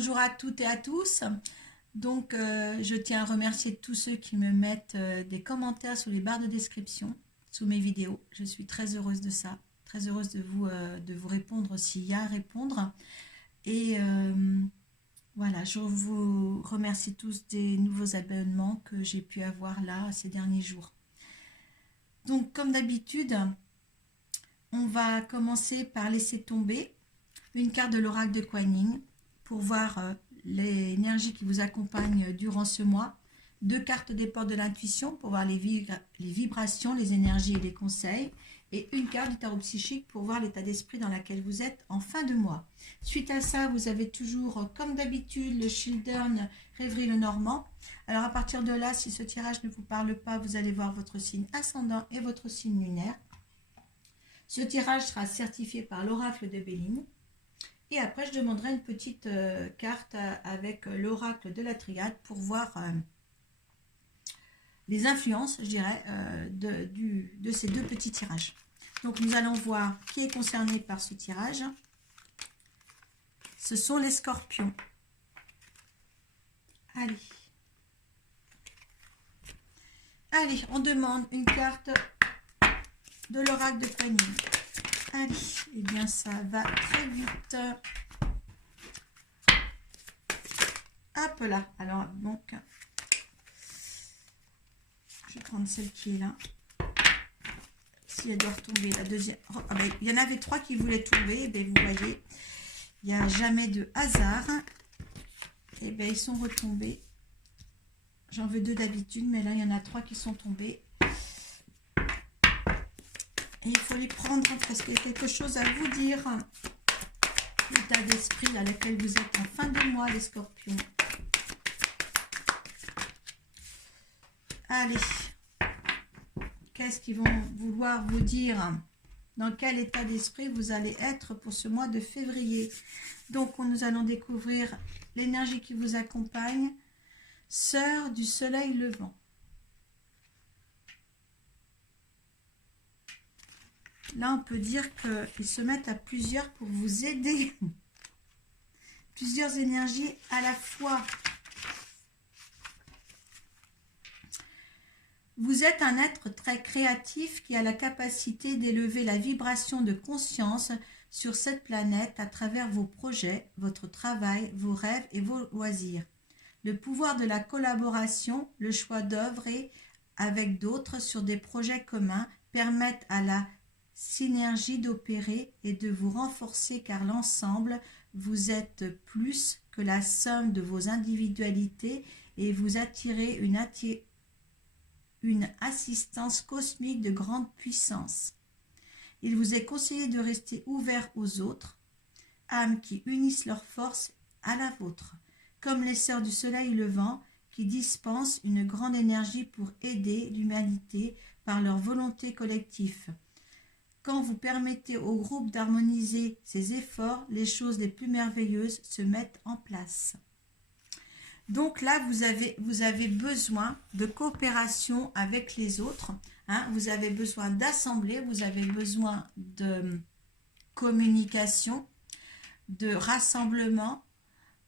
Bonjour à toutes et à tous. Donc, je tiens à remercier tous ceux qui me mettent des commentaires sous les barres de description, sous mes vidéos. Je suis très heureuse de ça, très heureuse de vous répondre s'il y a à répondre. Et voilà, je vous remercie tous des nouveaux abonnements que j'ai pu avoir là ces derniers jours. Donc, comme d'habitude, on va commencer par laisser tomber une carte de l'oracle de Kuan Yin pour voir l'énergie qui vous accompagne durant ce mois. 2 cartes des portes de l'intuition pour voir les vibrations, les énergies et les conseils. Et une carte du tarot psychique pour voir l'état d'esprit dans lequel vous êtes en fin de mois. Suite à ça, vous avez toujours, comme d'habitude, le Children Rêverie le Normand. Alors à partir de là, si ce tirage ne vous parle pas, vous allez voir votre signe ascendant et votre signe lunaire. Ce tirage sera certifié par l'oracle de Béline. Et après, je demanderai une petite carte avec l'oracle de la triade pour voir les influences, je dirais, de ces 2 petits tirages. Donc, nous allons voir qui est concerné par ce tirage. Ce sont les scorpions. Allez. Allez, on demande une carte de l'oracle de Kuan Yin. Allez, eh bien ça va très vite. Hop là. Alors donc, je vais prendre celle qui est là. Si elle doit retomber, la deuxième. Oh, ah ben, il y en avait 3 qui voulaient tomber. Eh bien, vous voyez, il n'y a jamais de hasard. Eh bien, ils sont retombés. J'en veux 2 d'habitude, mais là, il y en a 3 qui sont tombés. Et il faut les prendre parce qu'il y a quelque chose à vous dire. L'état d'esprit dans lequel vous êtes en fin de mois, les scorpions. Allez. Qu'est-ce qu'ils vont vouloir vous dire? Dans quel état d'esprit vous allez être pour ce mois de février? Donc, nous allons découvrir l'énergie qui vous accompagne. Sœur du soleil levant. Là, on peut dire qu'ils se mettent à plusieurs pour vous aider. Plusieurs énergies à la fois. Vous êtes un être très créatif qui a la capacité d'élever la vibration de conscience sur cette planète à travers vos projets, votre travail, vos rêves et vos loisirs. Le pouvoir de la collaboration, le choix d'œuvrer avec d'autres sur des projets communs permettent à la synergie d'opérer et de vous renforcer car l'ensemble, vous êtes plus que la somme de vos individualités et vous attirez une assistance cosmique de grande puissance. Il vous est conseillé de rester ouvert aux autres, âmes qui unissent leurs forces à la vôtre, comme les sœurs du soleil levant qui dispensent une grande énergie pour aider l'humanité par leur volonté collective. Quand vous permettez au groupe d'harmoniser ses efforts, les choses les plus merveilleuses se mettent en place. Donc là, vous avez besoin de coopération avec les autres. Hein, vous avez besoin d'assemblée, vous avez besoin de communication, de rassemblement,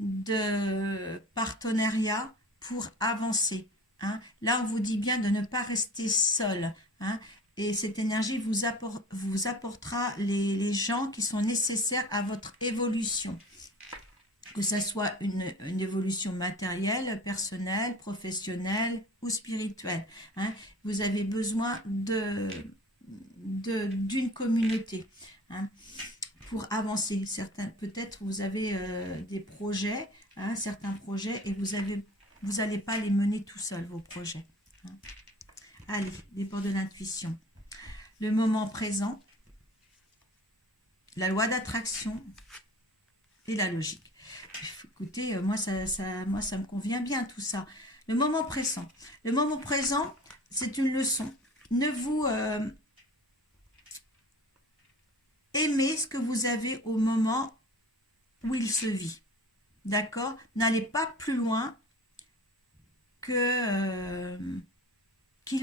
de partenariat pour avancer. Hein. Là, on vous dit bien de ne pas rester seul. Hein. Et cette énergie vous apportera les gens qui sont nécessaires à votre évolution. Que ce soit une évolution matérielle, personnelle, professionnelle ou spirituelle. Hein. Vous avez besoin d'une communauté pour avancer. Peut-être vous avez des projets, certains projets, et vous n'allez pas les mener tout seul, vos projets. Hein. Allez, les portes de l'intuition. Le moment présent, la loi d'attraction et la logique. Écoutez, moi ça me convient bien tout ça. Le moment présent. Le moment présent, c'est une leçon. Ne vous aimez ce que vous avez au moment où il se vit. D'accord? N'allez pas plus loin qu'il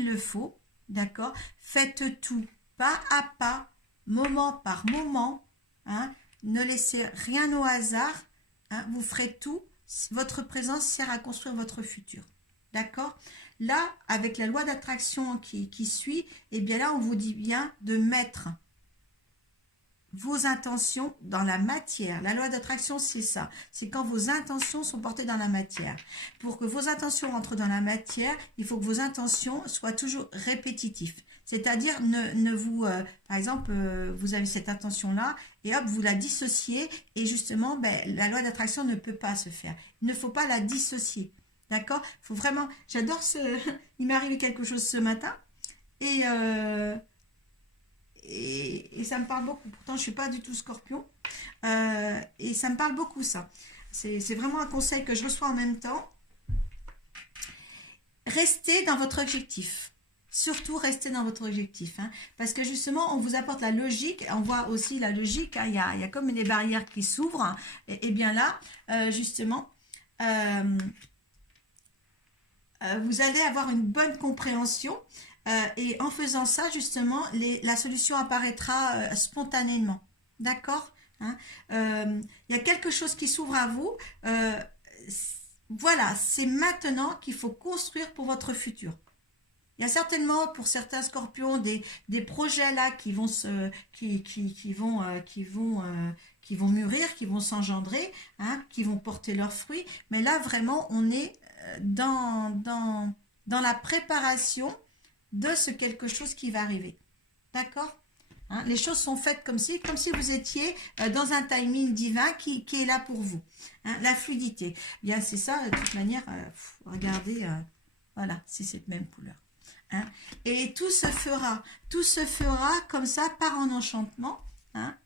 le faut. D'accord? Faites tout pas à pas, moment par moment. Hein? Ne laissez rien au hasard. hein, vous ferez tout. Votre présence sert à construire votre futur. D'accord? Là, avec la loi d'attraction qui suit, eh bien là, on vous dit bien de mettre vos intentions dans la matière. La loi d'attraction, c'est ça. C'est quand vos intentions sont portées dans la matière. Pour que vos intentions rentrent dans la matière, il faut que vos intentions soient toujours répétitives. C'est-à-dire, ne vous... par exemple, vous avez cette intention-là, et hop, vous la dissociez, et justement, ben, la loi d'attraction ne peut pas se faire. Il ne faut pas la dissocier. D'accord? Il faut vraiment... J'adore ce... Il m'est arrivé quelque chose ce matin, et ça me parle beaucoup. Pourtant, je ne suis pas du tout scorpion. Et ça me parle beaucoup, ça. C'est vraiment un conseil que je reçois en même temps. Restez dans votre objectif. Surtout, restez dans votre objectif. Hein, parce que justement, on vous apporte la logique. On voit aussi la logique. Hein, il y a comme des barrières qui s'ouvrent. Hein, et bien là, justement, vous allez avoir une bonne compréhension. Et en faisant ça, justement, la solution apparaîtra spontanément. D'accord, hein, y a quelque chose qui s'ouvre à vous. Voilà, c'est maintenant qu'il faut construire pour votre futur. Il y a certainement pour certains scorpions des projets là qui vont mûrir, qui vont s'engendrer, hein, qui vont porter leurs fruits. Mais là, vraiment, on est dans la préparation de ce quelque chose qui va arriver. D'accord, hein, les choses sont faites comme si vous étiez dans un timing divin qui est là pour vous. Hein, la fluidité. Bien, c'est ça, de toute manière, regardez, voilà, c'est cette même couleur. Hein, et tout se fera comme ça, par en enchantement. Hein,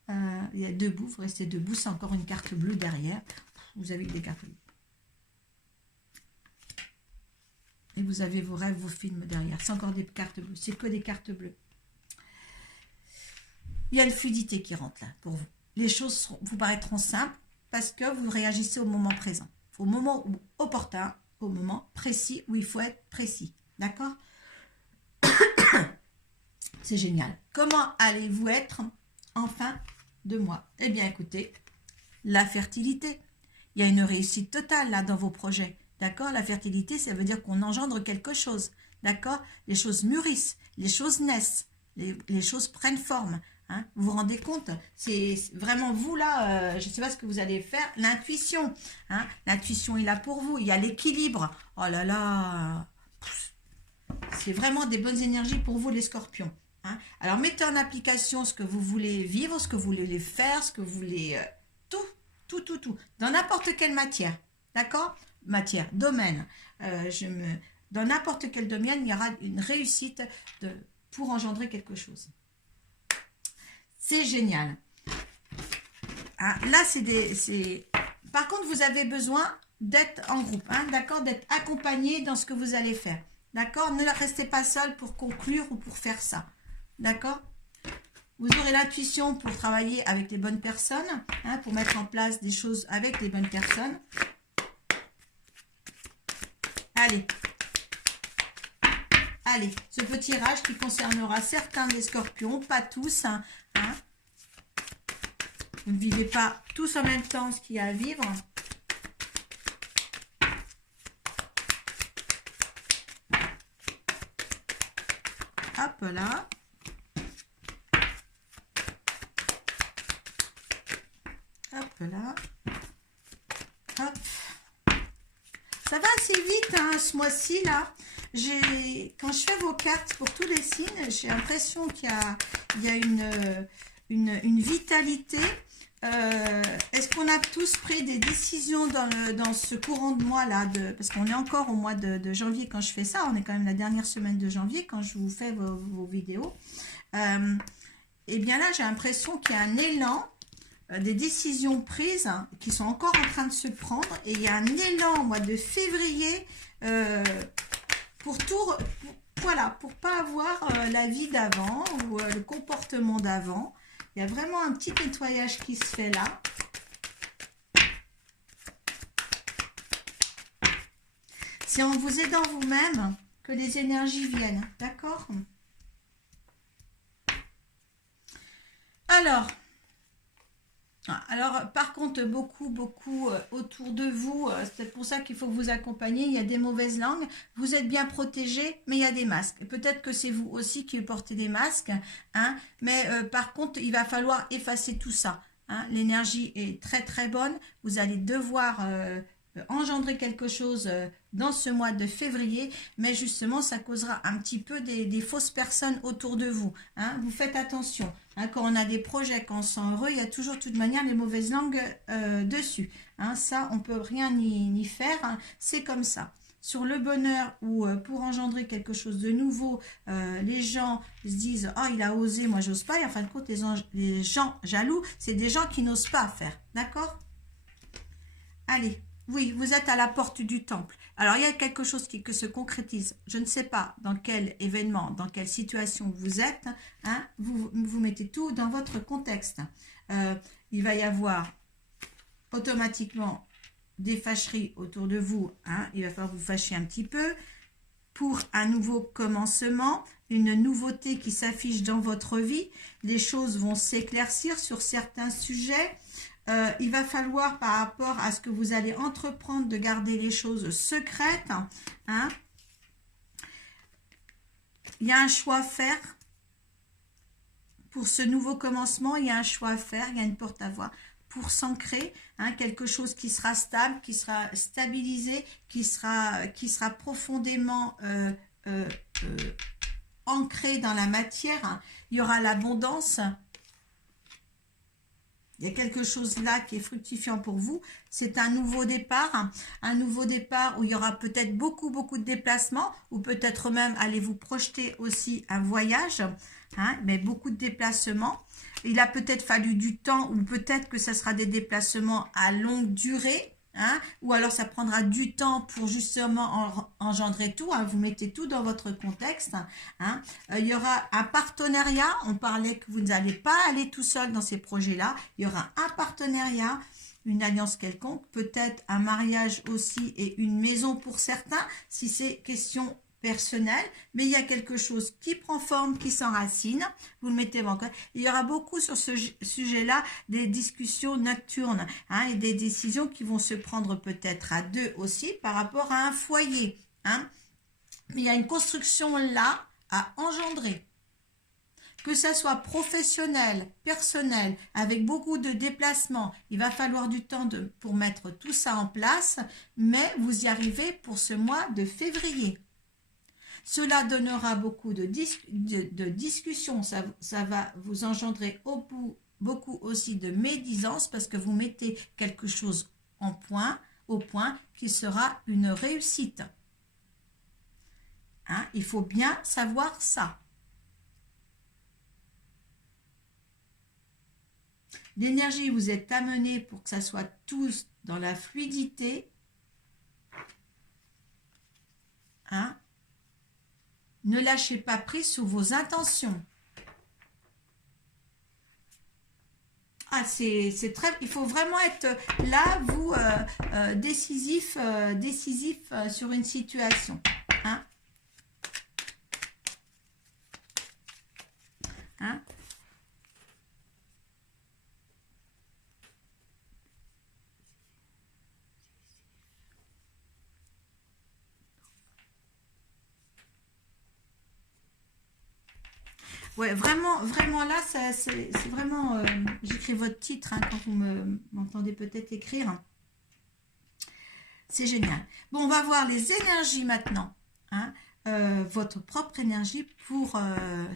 il y a debout, vous restez debout, c'est encore une carte bleue derrière. Vous avez des cartes bleues. Et vous avez vos rêves, vos films derrière. C'est encore des cartes bleues. C'est que des cartes bleues. Il y a une fluidité qui rentre là pour vous. Les choses vous paraîtront simples parce que vous réagissez au moment présent. Au moment opportun, au moment précis où il faut être précis. D'accord? C'est génial. Comment allez-vous être en fin de mois? Eh bien, écoutez, la fertilité. Il y a une réussite totale là dans vos projets. D'accord? La fertilité, ça veut dire qu'on engendre quelque chose. D'accord? Les choses mûrissent, les choses naissent, les choses prennent forme. Hein? Vous vous rendez compte? C'est vraiment vous là, je ne sais pas ce que vous allez faire, l'intuition. Hein? L'intuition est là pour vous, il y a l'équilibre. Oh là là, c'est vraiment des bonnes énergies pour vous les scorpions. Hein? Alors mettez en application ce que vous voulez vivre, ce que vous voulez faire, ce que vous voulez... tout, dans n'importe quelle matière. D'accord? Matière, domaine, dans n'importe quel domaine, il y aura une réussite pour engendrer quelque chose. C'est génial. Hein, là, par contre, vous avez besoin d'être en groupe, hein, d'accord, d'être accompagné dans ce que vous allez faire. D'accord? Ne restez pas seul pour conclure ou pour faire ça. D'accord? Vous aurez l'intuition pour travailler avec les bonnes personnes, hein, pour mettre en place des choses avec les bonnes personnes. Allez, ce petit tirage qui concernera certains des scorpions, pas tous. Hein. Vous ne vivez pas tous en même temps ce qu'il y a à vivre. Hop là. Hop là. Hop. Ça va assez vite hein, ce mois-ci là. Quand je fais vos cartes pour tous les signes, j'ai l'impression qu'il y a une vitalité. Est-ce qu'on a tous pris des décisions dans ce courant de mois là, parce qu'on est encore au mois de janvier quand je fais ça, on est quand même la dernière semaine de janvier quand je vous fais vos vidéos. Et bien là, j'ai l'impression qu'il y a un élan, des décisions prises hein, qui sont encore en train de se prendre, et il y a un élan au mois de février pour pas avoir la vie d'avant ou le comportement d'avant. Il y a vraiment un petit nettoyage qui se fait là. C'est en vous aidant vous-même que les énergies viennent. D'accord? Alors, Ah, alors, par contre, beaucoup autour de vous, c'est pour ça qu'il faut vous accompagner. Il y a des mauvaises langues. Vous êtes bien protégés, mais il y a des masques. Peut-être que c'est vous aussi qui portez des masques, hein, mais par contre, il va falloir effacer tout ça. Hein. L'énergie est très très bonne. Vous allez devoir engendrer quelque chose dans ce mois de février, mais justement, ça causera un petit peu des fausses personnes autour de vous. Hein. Vous faites attention. Hein, quand on a des projets, quand on se sent heureux, il y a toujours de toute manière les mauvaises langues dessus. Hein, ça, on peut rien ni faire. Hein, c'est comme ça. Sur le bonheur ou pour engendrer quelque chose de nouveau, les gens se disent « Oh, il a osé, moi j'ose pas ». Et en fin de compte, les gens jaloux, c'est des gens qui n'osent pas faire. D'accord? Allez, oui, vous êtes à la porte du temple. Alors, il y a quelque chose qui se concrétise. Je ne sais pas dans quel événement, dans quelle situation vous êtes. Hein, vous mettez tout dans votre contexte. Il va y avoir automatiquement des fâcheries autour de vous. Hein, il va falloir vous fâcher un petit peu pour un nouveau commencement, une nouveauté qui s'affiche dans votre vie. Les choses vont s'éclaircir sur certains sujets. Il va falloir, par rapport à ce que vous allez entreprendre, de garder les choses secrètes. Hein. Il y a un choix à faire. Pour ce nouveau commencement, il y a un choix à faire, il y a une porte à voir. Pour s'ancrer, hein, quelque chose qui sera stable, qui sera stabilisé, qui sera profondément ancré dans la matière. Il y aura l'abondance. Il y a quelque chose là qui est fructifiant pour vous. C'est un nouveau départ où il y aura peut-être beaucoup de déplacements, ou peut-être même allez-vous projeter aussi un voyage, hein, mais beaucoup de déplacements. Il a peut-être fallu du temps, ou peut-être que ça sera des déplacements à longue durée, hein, ou alors ça prendra du temps pour justement engendrer tout. Hein, vous mettez tout dans votre contexte. Hein. Il y aura un partenariat. On parlait que vous n'allez pas aller tout seul dans ces projets-là. Il y aura un partenariat, une alliance quelconque, peut-être un mariage aussi et une maison pour certains, si c'est question personnelle, mais il y a quelque chose qui prend forme, qui s'enracine, vous le mettez encore. Il y aura beaucoup sur ce sujet-là des discussions nocturnes, hein, et des décisions qui vont se prendre peut-être à deux aussi par rapport à un foyer. Hein. Mais il y a une construction là à engendrer. Que ça soit professionnel, personnel, avec beaucoup de déplacements, il va falloir du temps pour mettre tout ça en place, mais vous y arrivez pour ce mois de février. Cela donnera beaucoup de discussions, ça va vous engendrer beaucoup aussi de médisance parce que vous mettez quelque chose au point qui sera une réussite. Hein, il faut bien savoir ça. L'énergie, vous êtes amené pour que ça soit tous dans la fluidité. Hein? Ne lâchez pas prise sur vos intentions. Ah, c'est très. Il faut vraiment être là, vous, décisif sur une situation. Hein? Hein? Ouais, vraiment là, c'est vraiment... J'écris votre titre hein, quand vous m'entendez peut-être écrire. C'est génial. Bon, on va voir les énergies maintenant. Hein, votre propre énergie pour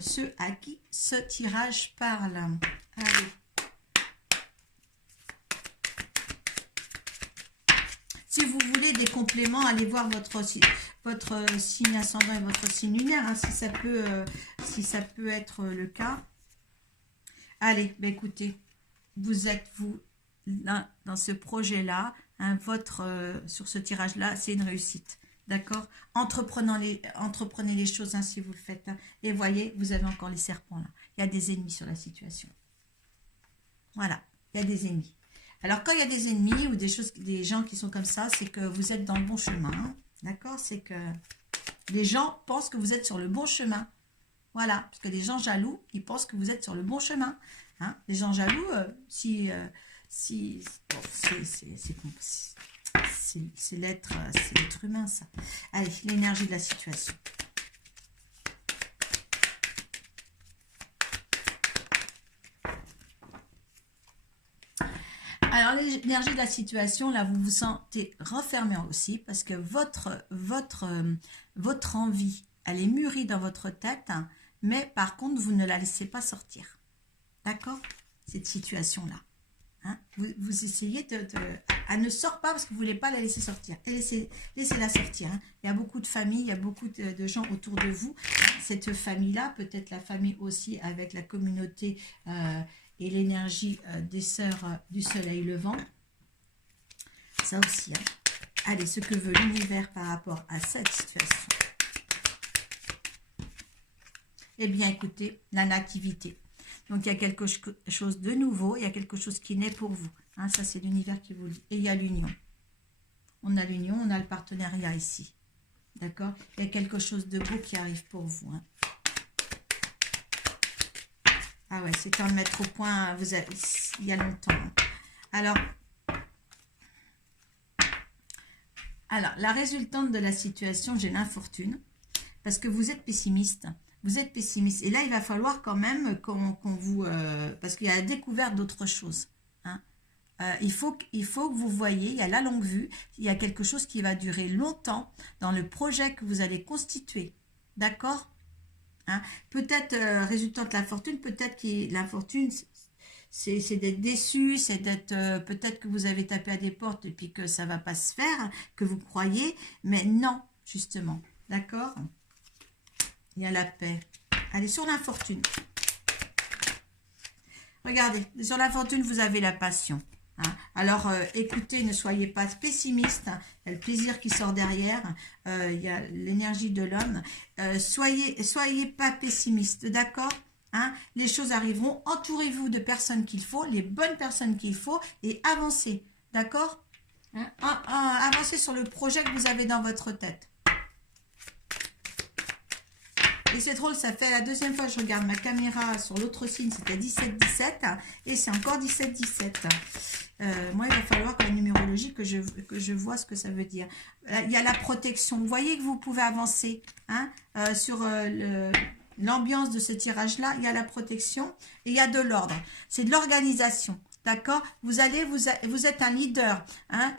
ceux à qui ce tirage parle. Allez. Si vous voulez des compléments, allez voir votre signe ascendant et votre signe lunaire, hein, si ça peut être le cas. Allez, bah écoutez, vous êtes là, dans ce projet-là, hein, sur ce tirage-là, c'est une réussite. D'accord? Entreprenez les choses hein, si vous le faites. Hein. Et voyez, vous avez encore les serpents là. Il y a des ennemis sur la situation. Voilà, il y a des ennemis. Alors, quand il y a des ennemis ou des gens qui sont comme ça, c'est que vous êtes dans le bon chemin. Hein. D'accord? C'est que les gens pensent que vous êtes sur le bon chemin. Voilà. Parce que les gens jaloux, ils pensent que vous êtes sur le bon chemin. Hein. Les gens jaloux, si si bon, c'est l'être humain, ça. Allez, l'énergie de la situation. Alors, l'énergie de la situation, là, vous vous sentez renfermé aussi parce que votre envie, elle est mûrie dans votre tête, hein, mais par contre, vous ne la laissez pas sortir. D'accord? Cette situation-là. Hein? Vous essayez elle ne sort pas parce que vous ne voulez pas la laisser sortir. Laissez-la sortir. Hein? Il y a beaucoup de familles, il y a beaucoup de gens autour de vous. Cette famille-là, peut-être la famille aussi avec la communauté et l'énergie des sœurs du soleil levant. Ça aussi. Hein. Allez, ce que veut l'univers par rapport à cette situation. Eh bien, écoutez, la nativité. Donc, il y a quelque chose de nouveau, il y a quelque chose qui naît pour vous. Hein, ça, c'est l'univers qui vous le dit. Et il y a l'union. On a l'union, on a le partenariat ici. D'accord? Il y a quelque chose de beau qui arrive pour vous. Hein. Ah ouais, c'est temps de mettre au point, il y a longtemps. Alors, la résultante de la situation, j'ai l'infortune, parce que vous êtes pessimiste. Vous êtes pessimiste. Et là, il va falloir quand même qu'on vous... parce qu'il y a la découverte d'autre chose. Hein. Il faut que vous voyez, il y a la longue vue, il y a quelque chose qui va durer longtemps dans le projet que vous allez constituer. D'accord? Hein. Peut-être, résultant de l'infortune, peut-être que l'infortune, c'est d'être déçu, c'est d'être... peut-être que vous avez tapé à des portes et puis que ça ne va pas se faire, que vous croyez, mais non, justement. D'accord? Il y a la paix. Allez, sur l'infortune. Regardez, sur l'infortune, vous avez la passion. Hein. Alors, écoutez, ne soyez pas pessimiste. Hein. Il y a le plaisir qui sort derrière. Il y a l'énergie de l'homme. Soyez pas pessimiste, d'accord? Hein. Les choses arriveront. Entourez-vous de personnes qu'il faut, les bonnes personnes qu'il faut, et avancez, d'accord? Hein. Avancez sur le projet que vous avez dans votre tête. Et c'est drôle, ça fait la deuxième fois que je regarde ma caméra sur l'autre signe, c'était 17-17, et c'est encore 17-17. Moi, il va falloir que la numérologie, que je vois ce que ça veut dire. Il y a la protection. Vous voyez que vous pouvez avancer hein, sur l'ambiance de ce tirage-là. Il y a la protection et il y a de l'ordre. C'est de l'organisation. D'accord? Vous êtes un leader. Hein,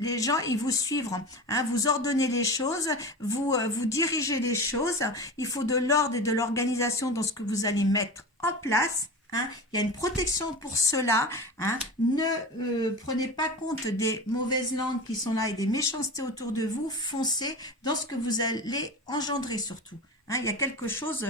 les gens, ils vous suivent. Hein, vous ordonnez les choses, vous dirigez les choses. Il faut de l'ordre et de l'organisation dans ce que vous allez mettre en place. Hein, il y a une protection pour cela. Hein, ne prenez pas compte des mauvaises langues qui sont là et des méchancetés autour de vous. Foncez dans ce que vous allez engendrer surtout. Hein, il y a quelque chose...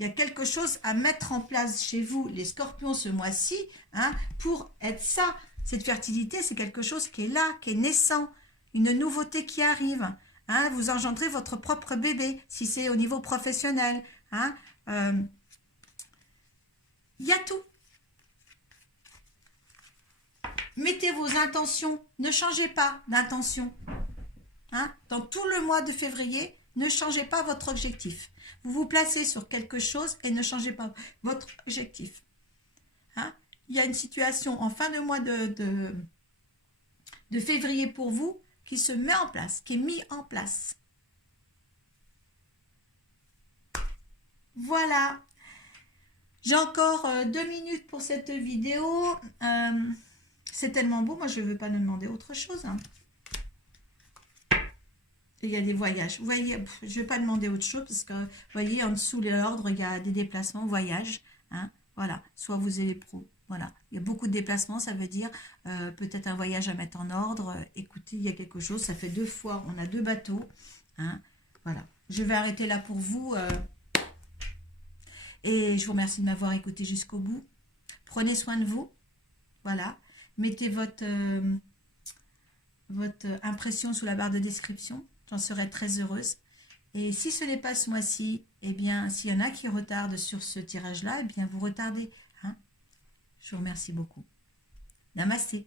il y a quelque chose à mettre en place chez vous, les scorpions, ce mois-ci, hein, pour être ça. Cette fertilité, c'est quelque chose qui est là, qui est naissant, une nouveauté qui arrive. Hein, vous engendrez votre propre bébé, si c'est au niveau professionnel. Hein, il y a tout. Mettez vos intentions, ne changez pas d'intention. Hein, dans tout le mois de février, ne changez pas votre objectif. Vous vous placez sur quelque chose et ne changez pas votre objectif. Hein? Il y a une situation en fin de mois de février pour vous qui se met en place, qui est mis en place. Voilà. J'ai encore 2 minutes pour cette vidéo. C'est tellement beau. Moi, je ne veux pas demander autre chose. Hein. Il y a des voyages. Vous voyez, je ne vais pas demander autre chose parce que, vous voyez, en dessous de l'ordre, il y a des déplacements, voyages. Hein, voilà, soit vous êtes pro. Voilà, il y a beaucoup de déplacements, ça veut dire peut-être un voyage à mettre en ordre. Écoutez, il y a quelque chose, ça fait 2 fois, on a 2 bateaux. Hein, voilà, je vais arrêter là pour vous. Et je vous remercie de m'avoir écouté jusqu'au bout. Prenez soin de vous. Voilà, mettez votre impression sous la barre de description. J'en serai très heureuse. Et si ce n'est pas ce mois-ci, eh bien, s'il y en a qui retardent sur ce tirage-là, eh bien, vous retardez. Hein. Je vous remercie beaucoup. Namasté.